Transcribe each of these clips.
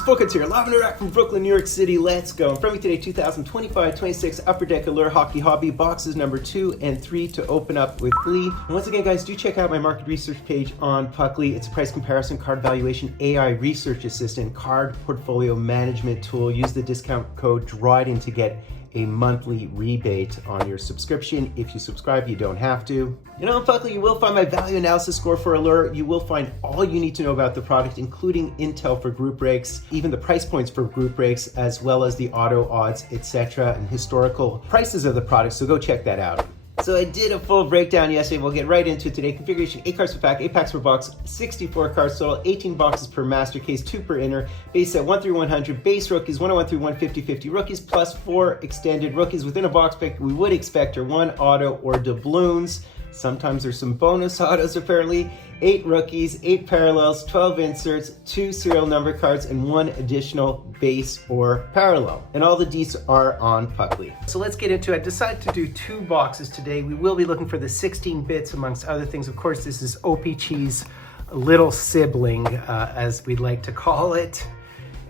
Fultoncards here, live and direct from Brooklyn, New York City. Let's go. From me today, 2025-26 Upper Deck Allure Hockey Hobby, boxes number 2 and 3 to open up with glee. And once again, guys, do check out my market research page on Puckly. It's a price comparison, card valuation, AI research assistant, card portfolio management tool. Use the discount code DRAWIT to get a monthly rebate on your subscription. If you subscribe, you don't have to. You know, on Puckly, you will find my value analysis score for Allure. You will find all you need to know about the product, including intel for group breaks, even the price points for group breaks, as well as the auto odds, etc., and historical prices of the product. So go check that out. So I did a full breakdown yesterday. We'll get right into it today. Configuration: 8 cards per pack, 8 packs per box, 64 cards total, 18 boxes per master case, 2 per inner. Base set 1 through 100. Base rookies 101 through 150, 50 rookies plus 4 extended rookies. Within a box pick, we would expect are 1 auto or doubloons. Sometimes there's some bonus autos apparently. 8 rookies, 8 parallels, 12 inserts, 2 serial number cards, and 1 additional base or parallel. And all the deets are on Puckly. So let's get into it. I decided to do 2 boxes today. We will be looking for the 16 bits amongst other things. Of course, this is OPG's little sibling, as we'd like to call it.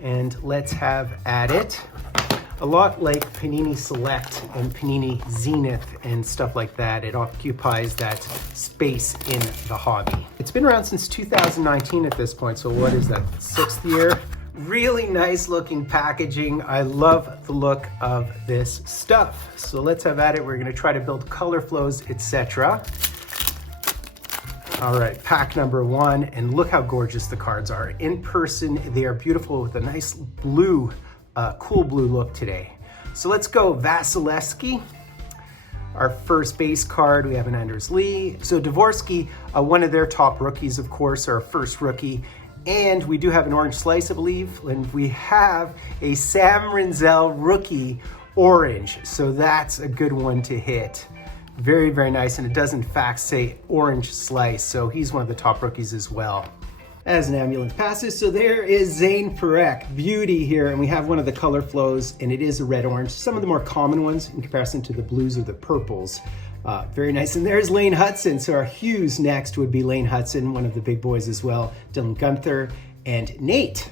And let's have at it. A lot like Panini Select and Panini Zenith and stuff like that, it occupies that space in the hobby. It's been around since 2019 at this point, so what is that, 6th year? Really nice looking packaging. I love the look of this stuff. So let's have at it. We're gonna try to build color flows, etc. All right, pack number 1, and look how gorgeous the cards are. In person, they are beautiful with a nice blue, cool blue look today. So let's go Vasilevsky. Our first base card, we have an Anders Lee. So Dvorsky, one of their top rookies, of course, our first rookie. And we do have an orange slice, I believe. And we have a Sam Rinzel rookie orange. So that's a good one to hit. Very, very nice. And it does in fact say orange slice. So he's one of the top rookies as well. As an ambulance passes, so there is Zane Parekh, beauty here, and we have one of the color flows, and it is a red-orange. Some of the more common ones in comparison to the blues or the purples. Very nice. And there's Lane Hudson. So our Hughes next would be Lane Hudson, one of the big boys as well. Dylan Gunther and Nate.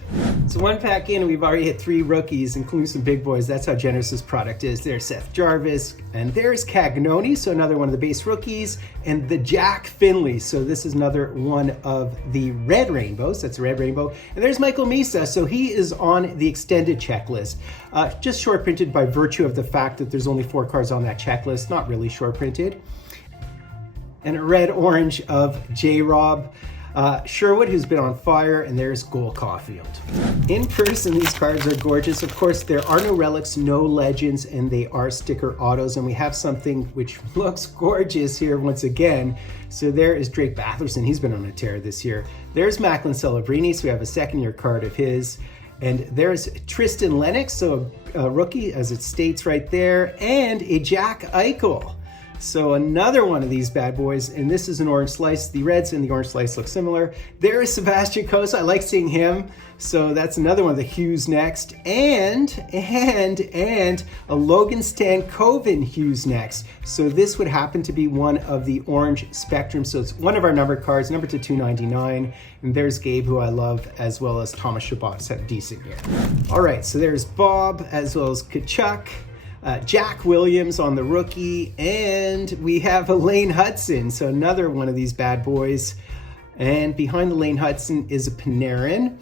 So 1 pack in, we've already hit 3 rookies, including some big boys. That's how generous this product is. There's Seth Jarvis, and there's Cagnoni, so another one of the base rookies, and the Jack Finley. So this is another one of the red rainbows. That's a red rainbow. And there's Michael Misa. So he is on the extended checklist. Just short printed by virtue of the fact that there's only 4 cards on that checklist. Not really short printed. And a red orange of J-Rob. Sherwood, who's been on fire, and there's Cole Caulfield. In person, these cards are gorgeous. Of course, there are no relics, no legends, and they are sticker autos, and we have something which looks gorgeous here once again. So there is Drake Batherson. He's been on a tear this year. There's Macklin Celebrini, so we have a second-year card of his. And there's Tristan Lennox, so a rookie, as it states right there, and a Jack Eichel. So another one of these bad boys, and this is an orange slice. The reds and the orange slice look similar. There is Sebastian Cossa. I like seeing him. So that's another one of the Hughes next. And a Logan Stankoven Hughes next. So this would happen to be one of the orange spectrum. So it's one of our numbered cards, numbered to 299. And there's Gabe, who I love, as well as Thomas Chabot's had a decent year. All right, so there's Bob, as well as Kachuk. Jack Williams on the rookie, and we have a Lane Hudson, so another one of these bad boys. And behind the Lane Hudson is a Panarin,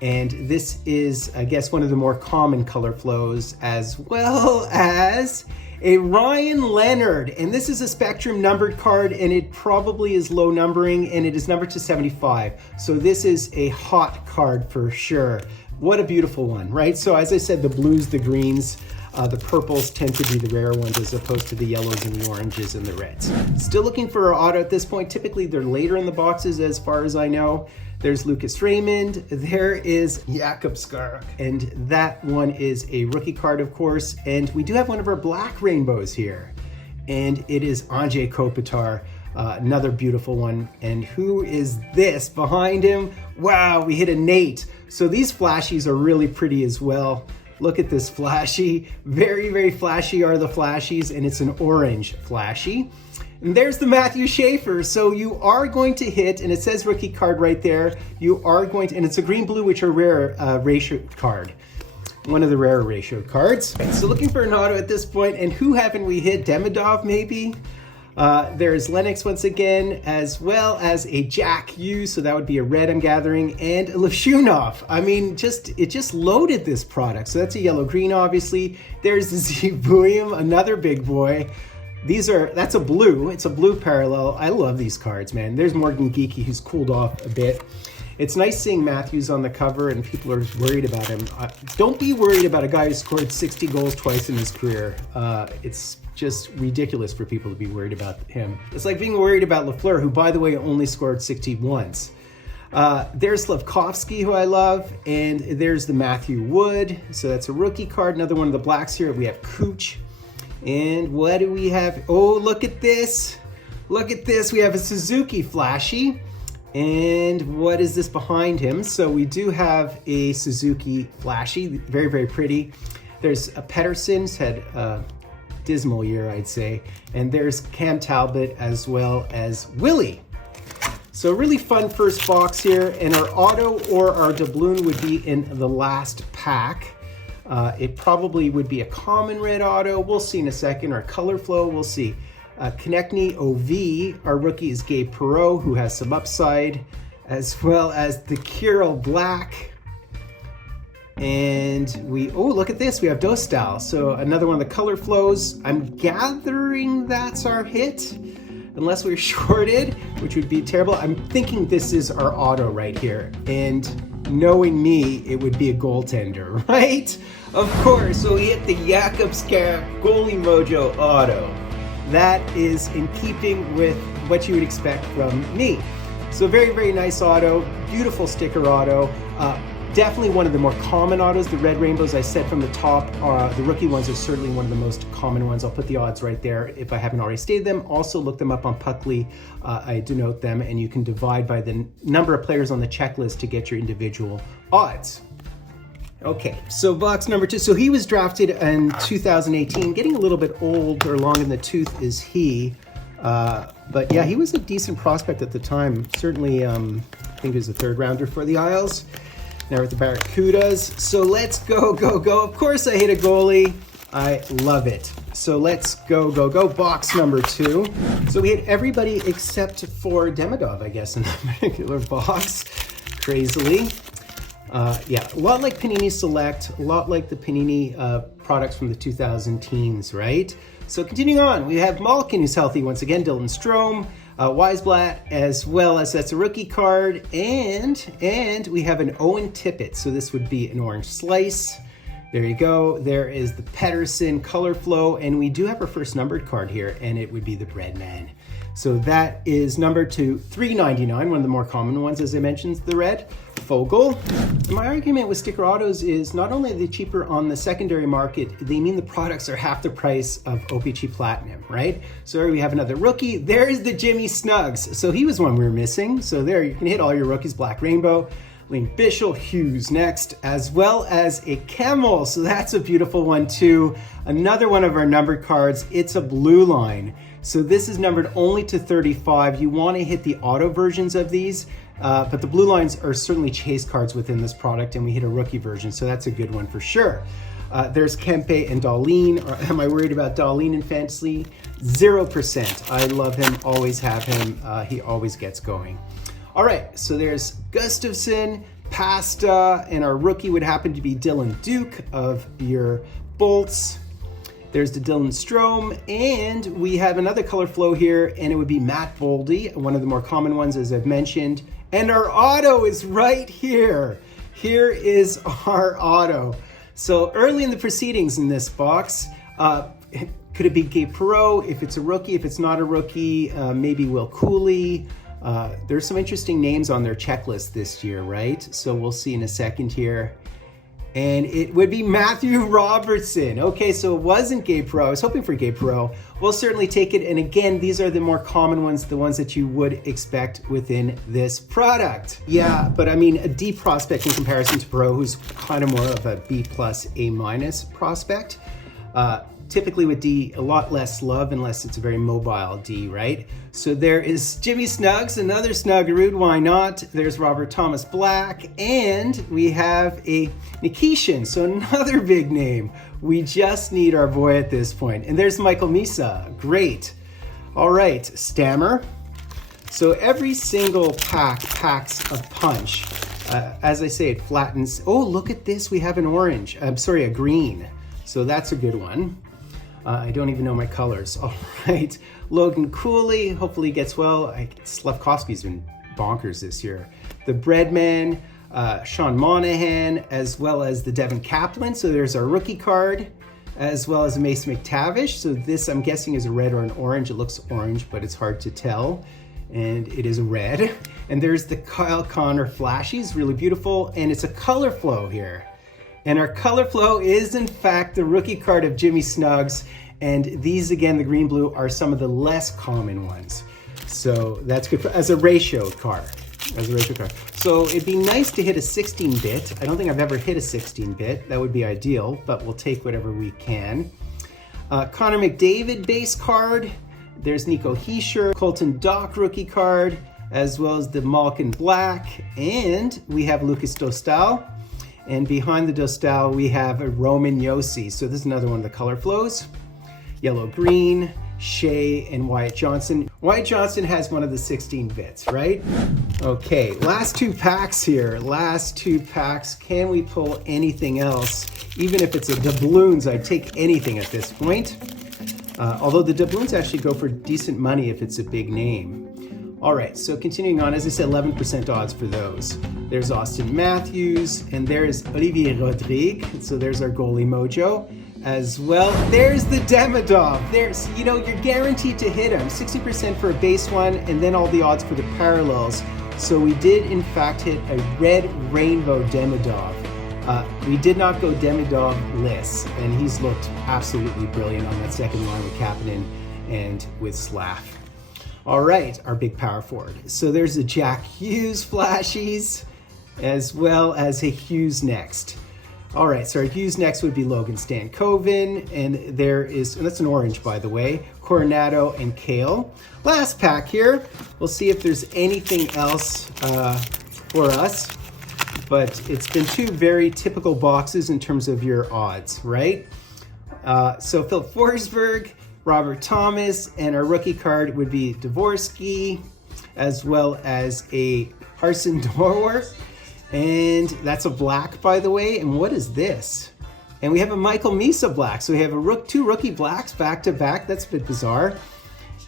and this is, I guess, one of the more common color flows, as well as a Ryan Leonard. And this is a Spectrum numbered card, and it probably is low numbering, and it is numbered to 75. So this is a hot card for sure. What a beautiful one, right? So as I said, the blues, the greens, the purples tend to be the rare ones as opposed to the yellows and the oranges and the reds. Still looking for our auto at this point. Typically they're later in the boxes as far as I know. There's Lucas Raymond, there is Jakob Skark, and that one is a rookie card, of course. And we do have one of our black rainbows here, and it is Anze Kopitar, another beautiful one. And who is this behind him? Wow, we hit a Nate. So these flashies are really pretty as well. Look at this flashy, very, very flashy are the flashies, and it's an orange flashy. And there's the Matthew Schaefer. So you are going to hit, and it says rookie card right there. You are going to, and it's a green blue, which are rare ratio card. One of the rarer ratio cards. So looking for an auto at this point, and who haven't we hit? Demidov maybe? There's Lennox once again, as well as a Jack U, so that would be a red I'm gathering, and Lashunov. I mean, it just loaded this product. So that's a yellow-green, obviously. There's the Zibuium, another big boy. That's a blue. It's a blue parallel. I love these cards, man. There's Morgan Geeky, who's cooled off a bit. It's nice seeing Matthews on the cover and people are worried about him. Don't be worried about a guy who scored 60 goals twice in his career. It's just ridiculous for people to be worried about him. It's like being worried about Lafleur, who, by the way, only scored 60 once. There's Slavkovsky, who I love, and there's the Matthew Wood. So that's a rookie card. Another one of the blacks here. We have Cooch. And what do we have? Oh, look at this. Look at this. We have a Suzuki flashy. And what is this behind him? So we do have a Suzuki flashy, very, very pretty. There's a Pettersson's had a dismal year, I'd say. And there's Cam Talbot as well as Willie. So really fun first box here. And our auto or our doubloon would be in the last pack. It probably would be a common red auto. We'll see in a second. Our color flow, we'll see. Konechny OV, our rookie is Gabe Perreault, who has some upside, as well as the Kirill Black. And look at this, we have Dostal. So another one of the color flows. I'm gathering that's our hit, unless we're shorted, which would be terrible. I'm thinking this is our auto right here. And knowing me, it would be a goaltender, right? Of course, so we hit the Jakubska Goalie Mojo auto. That is in keeping with what you would expect from me. So very, very nice auto, beautiful sticker auto. Definitely one of the more common autos. The red rainbows I said from the top, the rookie ones are certainly one of the most common ones. I'll put the odds right there if I haven't already stated them. Also look them up on Puckly. I denote them, and you can divide by the number of players on the checklist to get your individual odds. Okay, so box number 2. So he was drafted in 2018, getting a little bit old or long in the tooth is he. But yeah, he was a decent prospect at the time. Certainly, I think he was a third rounder for the Isles. Now we're at the Barracudas. So let's go, go, go. Of course I hit a goalie. I love it. So let's go, go, go. Box number 2. So we hit everybody except for Demidov, I guess, in that particular box, crazily. Yeah, a lot like Panini Select, a lot like the Panini products from the 2000 teens, right? So continuing on, we have Malkin, who's healthy once again, Dylan Strome, Weisblatt, as well as that's a rookie card, and we have an Owen Tippett. So this would be an orange slice. There you go. There is the Pettersson color flow, and we do have our first numbered card here, and it would be the Breadman. So that is numbered to 399, one of the more common ones, as I mentioned, the red. Fogel. My argument with sticker autos is not only are they cheaper on the secondary market, they mean the products are half the price of OPC Platinum, right? So we have another rookie. There's the Jimmy Snuggs. So he was one we were missing. So there, you can hit all your rookies. Black Rainbow, Link Bishop, Hughes next, as well as a Camel. So that's a beautiful one too. Another one of our numbered cards. It's a blue line. So this is numbered only to 35. You want to hit the auto versions of these. But the blue lines are certainly chase cards within this product, and we hit a rookie version, so that's a good one for sure. There's Kempe and Dahlin. Am I worried about Dahlin in fantasy? 0%. I love him, always have him. He always gets going. All right, so there's Gustafsson, Pasta, and our rookie would happen to be Dylan Duke of your Bolts. There's the Dylan Strome, and we have another color flow here, and it would be Matt Boldy, one of the more common ones, as I've mentioned. And our auto is right here. Here is our auto. So early in the proceedings in this box, could it be Gabe Perreault? If it's a rookie, if it's not a rookie, maybe Will Cooley. There's some interesting names on their checklist this year, right? So we'll see in a second here. And it would be Matthew Robertson. Okay, so it wasn't Gay Pro. I was hoping for Gay Pro. We'll certainly take it. And again, these are the more common ones, the ones that you would expect within this product. Yeah, but I mean, a D prospect in comparison to Pro, who's kind of more of a B plus, A minus prospect. Typically with D, a lot less love unless it's a very mobile D, right? So there is Jimmy Snuggs, another Snuggerud, why not? There's Robert Thomas Black, and we have a Nikishin, so another big name. We just need our boy at this point. And there's Michael Misa, great. All right, Stammer. So every single pack packs a punch. As I say, it flattens. Oh, look at this, we have an orange, I'm sorry, a green. So that's a good one. I don't even know my colors. All right, Logan Cooley, hopefully he gets well. Slavkovsky's been bonkers this year. The Breadman, Sean Monahan, as well as the Devin Kaplan. So there's our rookie card, as well as a Mace McTavish. So this, I'm guessing, is a red or an orange. It looks orange, but it's hard to tell. And it is a red. And there's the Kyle Connor Flashies, really beautiful. And it's a color flow here. And our color flow is in fact the rookie card of Jimmy Snuggs. And these, again, the green blue, are some of the less common ones. So that's good as a ratio card. So it'd be nice to hit a 16-bit. I don't think I've ever hit a 16-bit. That would be ideal, but we'll take whatever we can. Connor McDavid base card. There's Nico Hischier, Colton Dock rookie card, as well as the Malkin Black. And we have Lucas Dostal. And behind the Dostal, we have a Roman Yossi. So this is another one of the color flows. Yellow-green, Shea, and Wyatt Johnson. Wyatt Johnson has one of the 16 bits, right? Okay, last two packs here. Last two packs. Can we pull anything else? Even if it's a doubloons, I'd take anything at this point. Although the doubloons actually go for decent money if it's a big name. All right, so continuing on, as I said, 11% odds for those. There's Austin Matthews, and there's Olivier Rodrigue. So there's our goalie mojo. As well, there's the Demidov. There's, you know, you're guaranteed to hit him. 60% for a base one, and then all the odds for the parallels. So we did, in fact, hit a red rainbow Demidov. We did not go Demidov-less, and he's looked absolutely brilliant on that second line with Kapanen and with Slav. All right, our big power forward. So there's a Jack Hughes flashies, as well as a Hughes next. All right, so our Hughes next would be Logan Stankoven, and there is, and that's an orange, by the way, Coronado and Kale. Last pack here. We'll see if there's anything else for us, but it's been two very typical boxes in terms of your odds, right? So Phil Forsberg, Robert Thomas, and our rookie card would be Dvorsky, as well as a Arsen Dorwer. And that's a black, by the way. And what is this? And we have a Michael Misa black. So we have two rookie blacks back to back. That's a bit bizarre.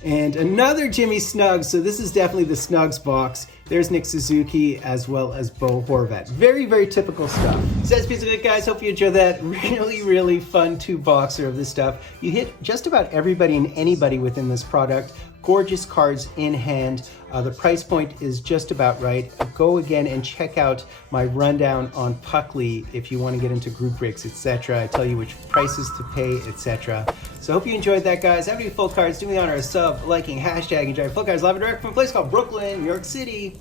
And another Jimmy Snuggs. So this is definitely the Snuggs box. There's Nick Suzuki as well as Bo Horvat. Very, very typical stuff. So that's basically it, guys. Hope you enjoyed that. Really, really fun two-boxer of this stuff. You hit just about everybody and anybody within this product. Gorgeous cards in hand. The price point is just about right. Go again and check out my rundown on Puckly if you want to get into group breaks, etc. I tell you which prices to pay, etc. So I hope you enjoyed that, guys. Have any full cards? Do me the honor of sub, liking, hashtag, enjoy full cards live and direct from a place called Brooklyn, New York City.